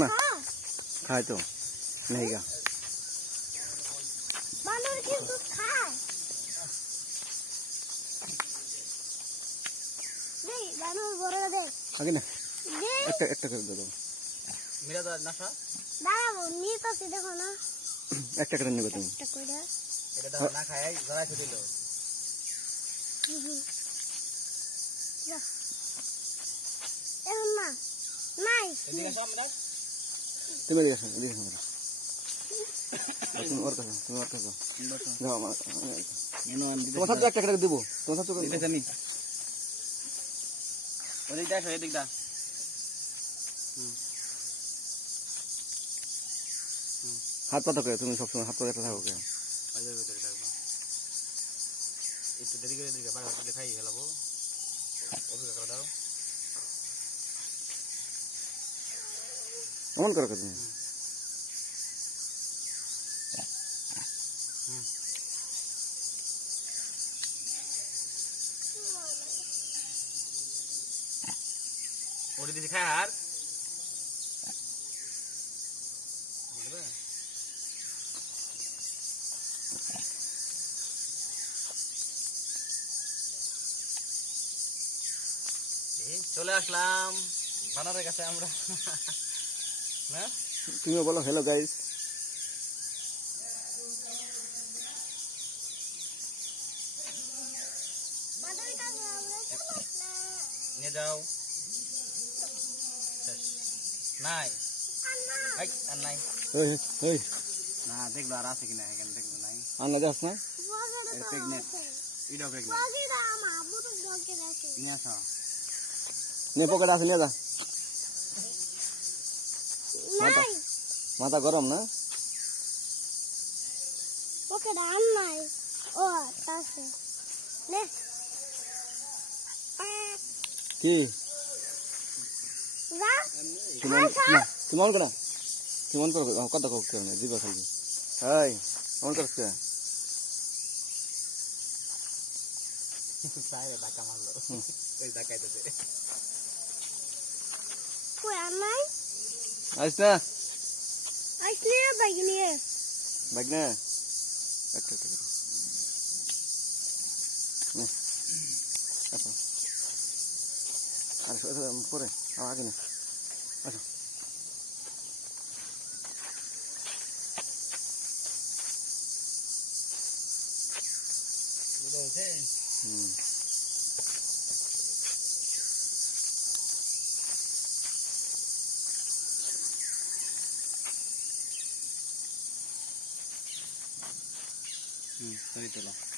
না খায় তো नहीं का बानर की दूध खाए नहीं बानर बोरा दे आगे ना एक कर दो मेरा तो नशा दादा नी तो सीधे देखो ना एक कर निको तुम एक कोड़ा এটা তো না খায় জরা ছুটিল এখন না নাই এদিকে আসো আমরা तुम एदिके हमरा तुम और कहो जाओ আমার তোমার সাথে একটা করে দেব তোমার সাথে দিতে আমি ওদিকটা আসো এদিকটা হাত পাতা করে তুমি সব সময় হাত পাতা থাকো কেন বাজার ভিতরে থাকবা একটু দেরি করে দিকে বাড়া দেখাই ফেলাবো অপেক্ষা করে দাও এমন করো তুমি ওরে দিদি খায় আর চলে আসলাম বানরের কাছে আমরা না তুমিও বলো হ্যালো গাইস নিয়ে যাও নাই আর নাই এই এই না দেখলো আর আছে কিনা এখানে দেখলো নাই আন্না যাস না প্রেগনেন্ট ইডো প্রেগনেন্ট নিয়ে আসো নে পকেটে আছে নিয়ে যা মাথা গরম না ওকে ডান নাই ও তাছে নে কি যা কেমন করো কথা কও কেন দিবা খালি হাই কেমন করছে সাইরে ধাক্কা মারলো ওই ধাক্কাইতেছে কই আর নাই আইস না আইসলে বাইক নিয়ে বাইক না একটা করে নে আপা আর পরে আগে না আচ্ছা ছবি তোলা